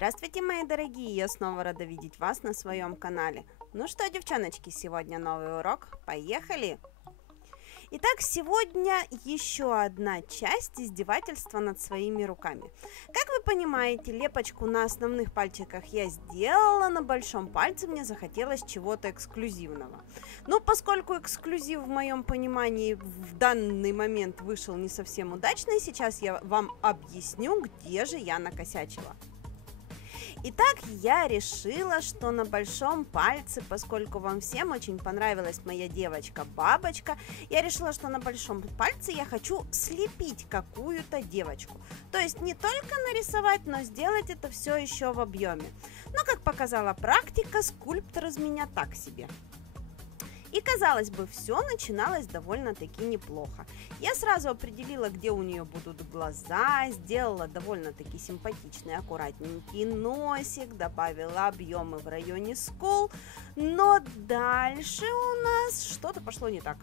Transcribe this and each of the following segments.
Здравствуйте, мои дорогие! Я снова рада видеть вас на своем канале. Ну что, девчоночки, сегодня новый урок. Поехали! Итак, сегодня еще одна часть издевательства над своими руками. Как вы понимаете, лепочку на основных пальчиках я сделала, на большом пальце мне захотелось чего-то эксклюзивного. Но поскольку эксклюзив в моем понимании в данный момент вышел не совсем удачный, сейчас я вам объясню, где же я накосячила. Итак, я решила, что на большом пальце, поскольку вам всем очень понравилась моя девочка-бабочка, я решила, что на большом пальце я хочу слепить какую-то девочку. То есть не только нарисовать, но сделать это все еще в объеме. Но, как показала практика, скульптор из меня так себе. И, казалось бы, все начиналось довольно-таки неплохо. Я сразу определила, где у нее будут глаза, сделала довольно-таки симпатичный, аккуратненький носик, добавила объемы в районе скул, но дальше у нас что-то пошло не так.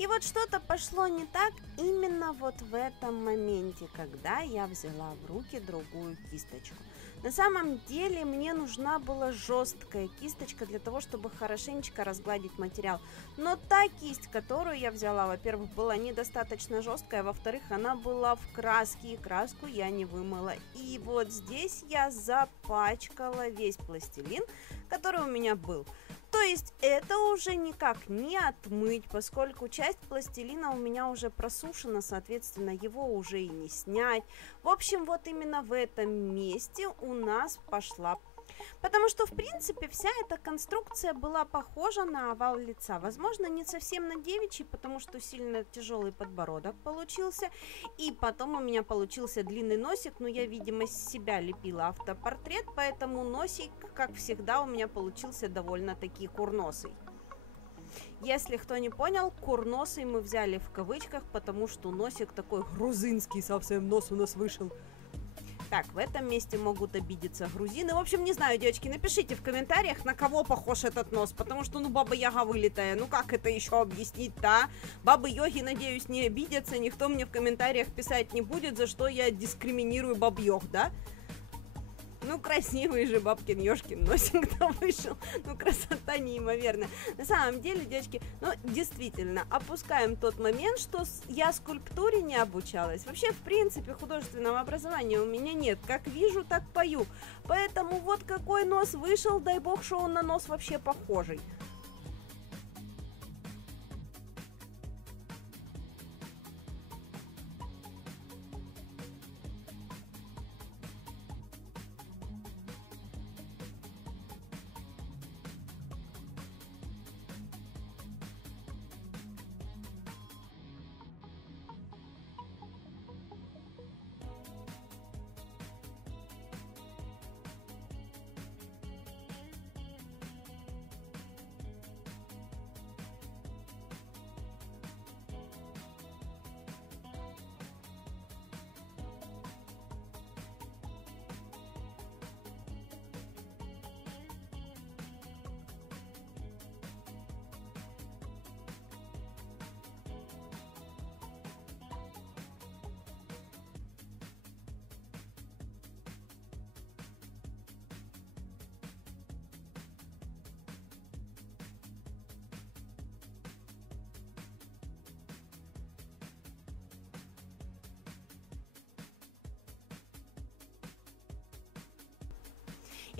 И вот что-то пошло не так именно вот в этом моменте, когда я взяла в руки другую кисточку. На самом деле мне нужна была жесткая кисточка для того, чтобы хорошенечко разгладить материал. Но та кисть, которую я взяла, во-первых, была недостаточно жесткая, во-вторых, она была в краске, и краску я не вымыла. И вот здесь я запачкала весь пластилин, который у меня был. То есть это уже никак не отмыть, поскольку часть пластилина у меня уже просушена, соответственно, его уже и не снять. В общем, вот именно в этом месте у нас Потому что, в принципе, вся эта конструкция была похожа на овал лица. Возможно, не совсем на девичий, потому что сильно тяжелый подбородок получился. И потом у меня получился длинный носик, но я, видимо, с себя лепила автопортрет, поэтому носик, как всегда, у меня получился довольно-таки курносый. Если кто не понял, курносый мы взяли в кавычках, потому что носик такой грузинский, совсем нос у нас вышел. Так, в этом месте могут обидеться грузины. В общем, не знаю, девочки, напишите в комментариях, на кого похож этот нос, потому что, ну, баба-яга вылитая, ну, как это еще объяснить-то, а? Бабы-йоги, надеюсь, не обидятся, никто мне в комментариях писать не будет, за что я дискриминирую баб-йог, да? Ну, красивый же бабкин-ёшкин носик-то вышел. Ну, красота неимоверная. На самом деле, девочки, ну, действительно, опускаем тот момент, что я скульптуре не обучалась. Вообще, в принципе, художественного образования у меня нет. Как вижу, так пою. Поэтому вот какой нос вышел, дай бог, что он на нос вообще похожий.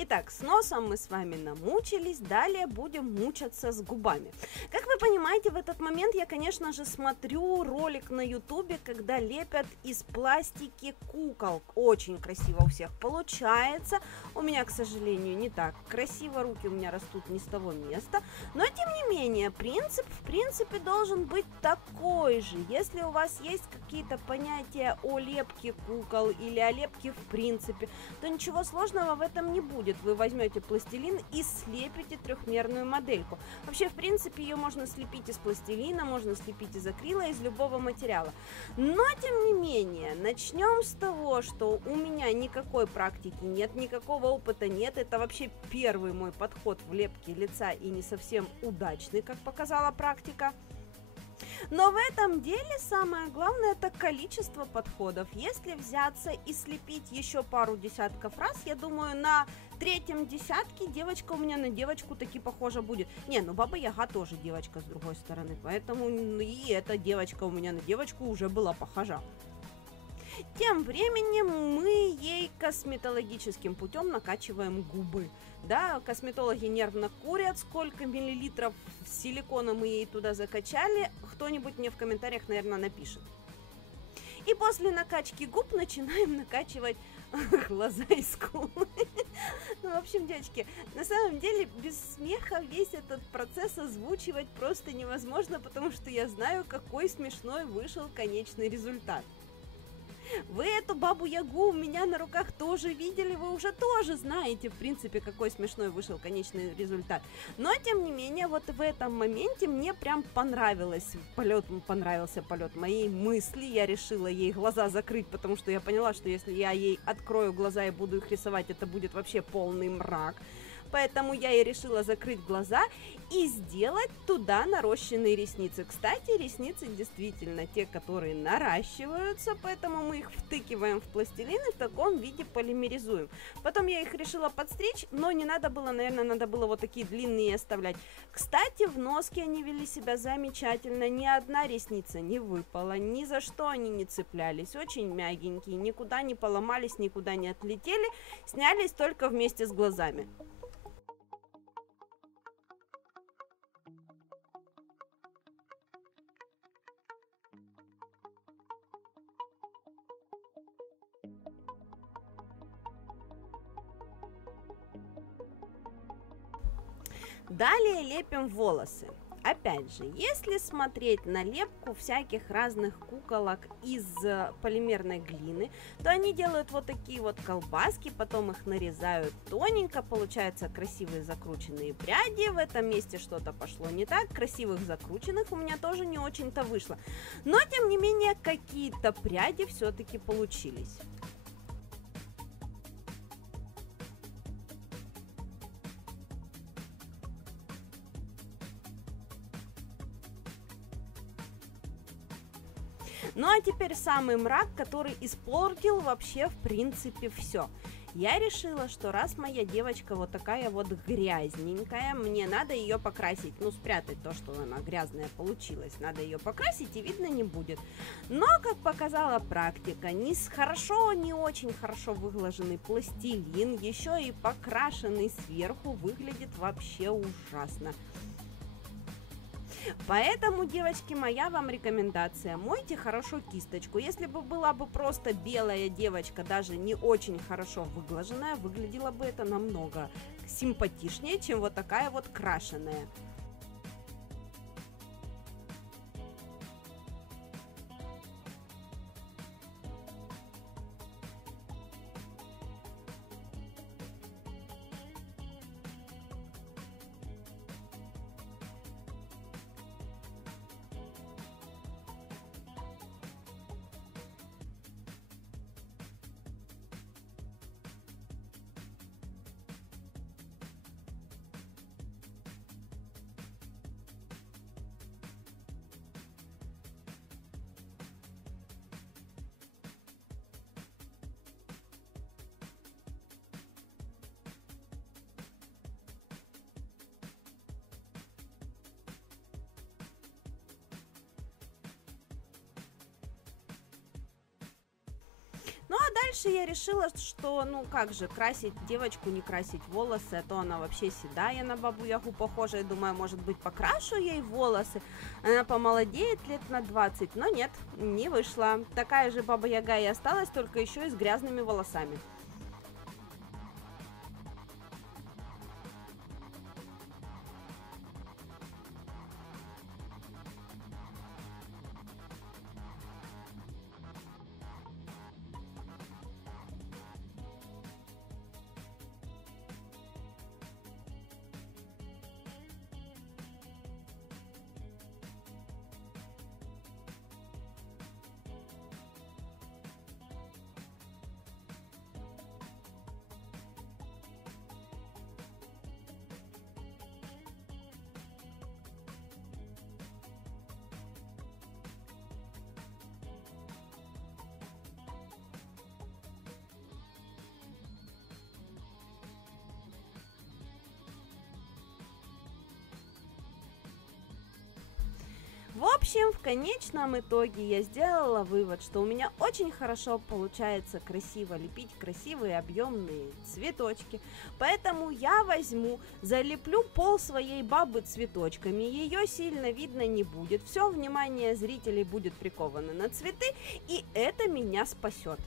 Итак, с носом мы с вами намучились, далее будем мучаться с губами. Как вы понимаете, в этот момент я, конечно же, смотрю ролик на ютубе, когда лепят из пластики кукол. Очень красиво у всех получается. У меня, к сожалению, не так красиво, руки у меня растут не с того места. Но, тем не менее, принцип, в принципе, должен быть такой же. Если у вас есть какие-то понятия о лепке кукол или о лепке в принципе, то ничего сложного в этом не будет. Вы возьмете пластилин и слепите трехмерную модельку. Вообще, в принципе, ее можно слепить из пластилина, можно слепить из акрила, из любого материала. Но, тем не менее, начнем с того, что у меня никакой практики нет, никакого опыта нет. Это вообще первый мой подход в лепке лица и не совсем удачный, как показала практика. Но в этом деле самое главное — это количество подходов. Если взяться и слепить еще пару десятков раз, я думаю, на третьем десятке девочка у меня на девочку таки похожа будет. Не, ну Баба-Яга тоже девочка с другой стороны, поэтому и эта девочка у меня на девочку уже была похожа. Тем временем мы ей косметологическим путем накачиваем губы. Да, косметологи нервно курят, сколько миллилитров силикона мы ей туда закачали, кто-нибудь мне в комментариях, наверное, напишет. И после накачки губ начинаем накачивать глаза и скулы. Ну, в общем, девочки, на самом деле без смеха весь этот процесс озвучивать просто невозможно, потому что я знаю, какой смешной вышел конечный результат. Вы эту Бабу-Ягу у меня на руках тоже видели, вы уже тоже знаете, в принципе, какой смешной вышел конечный результат. Но, тем не менее, вот в этом моменте мне прям понравился полет моей мысли. Я решила ей глаза закрыть, потому что я поняла, что если я ей открою глаза и буду их рисовать, это будет вообще полный мрак. Поэтому я и решила закрыть глаза и сделать туда нарощенные ресницы. Кстати, ресницы действительно те, которые наращиваются, поэтому мы их втыкиваем в пластилин и в таком виде полимеризуем. Потом я их решила подстричь, но не надо было, наверное, надо было вот такие длинные оставлять. Кстати, в носке они вели себя замечательно, ни одна ресница не выпала, ни за что они не цеплялись, очень мягенькие, никуда не поломались, никуда не отлетели, снялись только вместе с глазами. Далее лепим волосы. Опять же, если смотреть на лепку всяких разных куколок из полимерной глины, то они делают вот такие вот колбаски, потом их нарезают тоненько, получаются красивые закрученные пряди. В этом месте что-то пошло не так, красивых закрученных у меня тоже не очень-то вышло. Но, тем не менее, какие-то пряди все-таки получились. Ну а теперь самый мрак, который испортил вообще в принципе все. Я решила, что раз моя девочка вот такая вот грязненькая, мне надо ее покрасить, ну спрятать то, что она грязная получилась, надо ее покрасить и видно не будет. Но, как показала практика, не очень хорошо выглаженный пластилин, еще и покрашенный сверху, выглядит вообще ужасно. Поэтому, девочки, моя вам рекомендация: мойте хорошо кисточку. Если бы была бы просто белая девочка, даже не очень хорошо выглаженная, выглядело бы это намного симпатичнее, чем вот такая вот крашеная. Ну а дальше я решила, что ну как же красить девочку, не красить волосы, а то она вообще седая на бабу-ягу похожа. Я думаю, может быть, покрашу ей волосы, она помолодеет лет на 20, но нет, не вышло. Такая же баба-яга и осталась, только еще и с грязными волосами. В общем, в конечном итоге я сделала вывод, что у меня очень хорошо получается красиво лепить красивые объемные цветочки. Поэтому я возьму, залеплю пол своей бабы цветочками, ее сильно видно не будет. Все внимание зрителей будет приковано на цветы, и это меня спасет.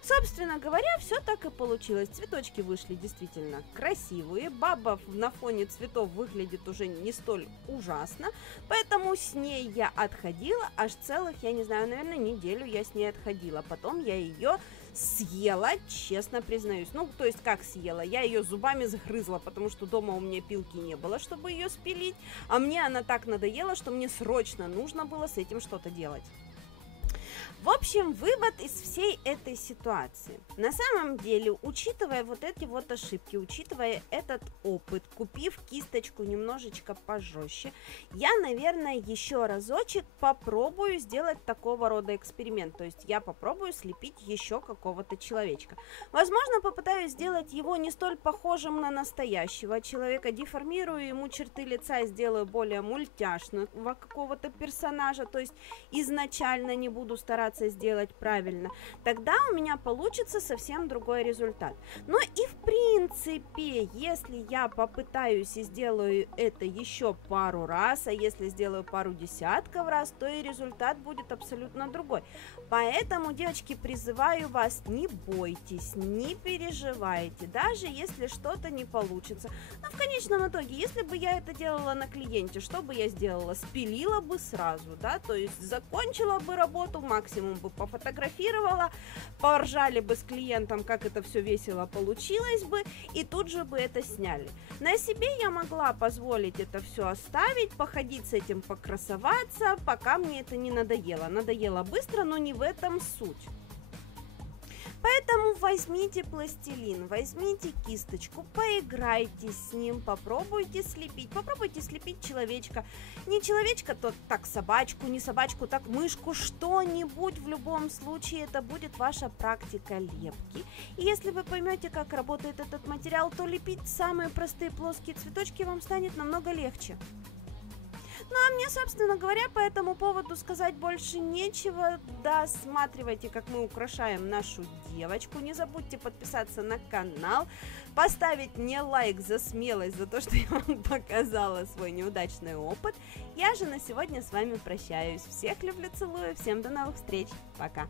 Собственно говоря, все так и получилось. Цветочки вышли действительно красивые. Баба на фоне цветов выглядит уже не столь ужасно. Поэтому с ней я отходила аж целых, я не знаю, наверное, неделю я с ней отходила. Потом я ее съела, честно признаюсь. Ну, то есть как съела? Я ее зубами сгрызла, потому что дома у меня пилки не было, чтобы ее спилить. А мне она так надоела, что мне срочно нужно было с этим что-то делать. В общем, вывод из всей этой ситуации. На самом деле, учитывая вот эти вот ошибки, учитывая этот опыт, купив кисточку немножечко пожестче, я, наверное, еще разочек попробую сделать такого рода эксперимент. То есть я попробую слепить еще какого-то человечка. Возможно, попытаюсь сделать его не столь похожим на настоящего человека, деформирую ему черты лица и сделаю более мультяшного какого-то персонажа. То есть изначально не буду стараться постараться сделать правильно, тогда у меня получится совсем другой результат. Но и в принципе, если я попытаюсь и сделаю это еще пару раз, а если сделаю пару десятков раз, то и результат будет абсолютно другой. Поэтому, девочки, призываю вас, не бойтесь, не переживайте, даже если что-то не получится. Но в конечном итоге, если бы я это делала на клиенте, что бы я сделала? Спилила бы сразу, да, то есть закончила бы работу, максимум бы пофотографировала, поржали бы с клиентом, как это все весело получилось бы, и тут же бы это сняли. На себе я могла позволить это все оставить, походить с этим, покрасоваться, пока мне это не надоело. Надоело быстро, но не в этом суть. Поэтому возьмите пластилин, возьмите кисточку, поиграйте с ним, попробуйте слепить человечка. Не человечка, то так собачку, не собачку, так мышку, что-нибудь. В любом случае это будет ваша практика лепки. И если вы поймете, как работает этот материал, то лепить самые простые плоские цветочки вам станет намного легче. Ну, а мне, собственно говоря, по этому поводу сказать больше нечего. Досматривайте, как мы украшаем нашу девочку. Не забудьте подписаться на канал, поставить мне лайк за смелость, за то, что я вам показала свой неудачный опыт. Я же на сегодня с вами прощаюсь. Всех люблю, целую. Всем до новых встреч. Пока.